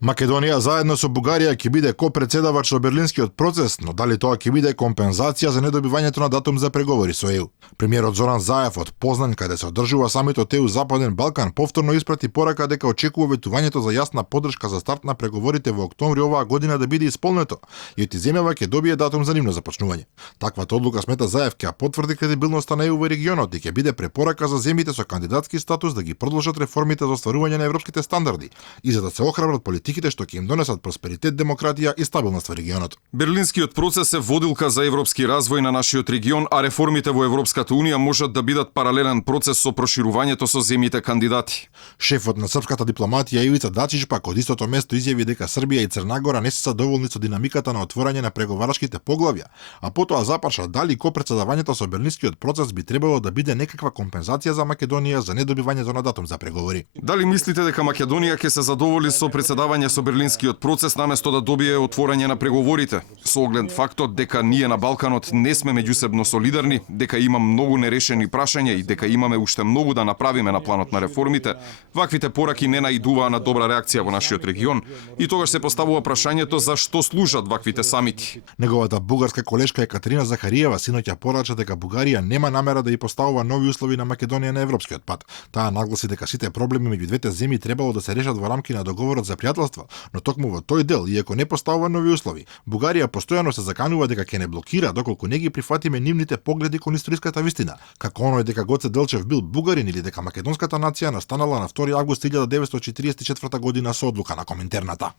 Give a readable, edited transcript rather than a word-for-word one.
Македонија заедно со Бугарија ќе биде копредседавач во Берлинскиот процес, но дали тоа ќе биде компензација за недобивањето на датум за преговори со ЕУ? Премиерот Зоран Заев од Познан, каде се одржува самитот ЕУ Западен Балкан, повторно испрати порака дека очекува ветувањето за јасна поддршка за старт на преговорите во октомври оваа година да биде исполнето и од земјава ќе добие датум за нивно започнување. Таквата одлука, смета Заев, ќе потврди кредибилноста на ЕУ во регионот и ќе биде препорака за земјите со кандидатски статус да ги продолжат реформите за остварување на европските стандарди и за да се охрабрат политиките што ќе им донесат просперитет, демократија и стабилност во регионот. Берлинскиот процес е водилка за европски развој на нашиот регион, а реформите во Европската унија можат да бидат паралелен процес со проширувањето со земјите кандидати. Шефот на српската дипломатија Ивица Дачич пак од истото место изјави дека Србија и Црнагора не се задоволни со динамиката на отворање на преговарашките поглавја, а потоа запаша дали копредседавањето со Берлинскиот процес би требало да биде некаква компензација за Македонија за недобивањето на датум за преговори. Дали мислите дека Македонија ќе се задоволи со председавање со Берлинскиот процес наместо да добие отворање на преговорите? Со оглед фактот дека ние на Балканот не сме меѓусебно солидарни, дека има многу нерешени прашања и дека имаме уште многу да направиме на планот на реформите, ваквите пораки не наидуваа на добра реакција во нашиот регион и тогаш се поставува прашањето за што служат ваквите самити. Неговата бугарска колешка Екатерина Захариева синоќа порача дека Бугарија нема намера да ја поставува нови услови на Македонија на европскиот пат. Таа нагласи дека сите проблеми меѓу двете земји требало да се решат во рамки на договорот за пријателство, но токму во тој дел, иако не поставува нови услови, Бугарија постојано се заканува дека ќе не блокира доколку не ги прифатиме нивните погледи кон историската вистина, како оној дека Гоце Делчев бил бугарин или дека македонската нација настанала на 2 август 1944 година со одлука на Коминтерната.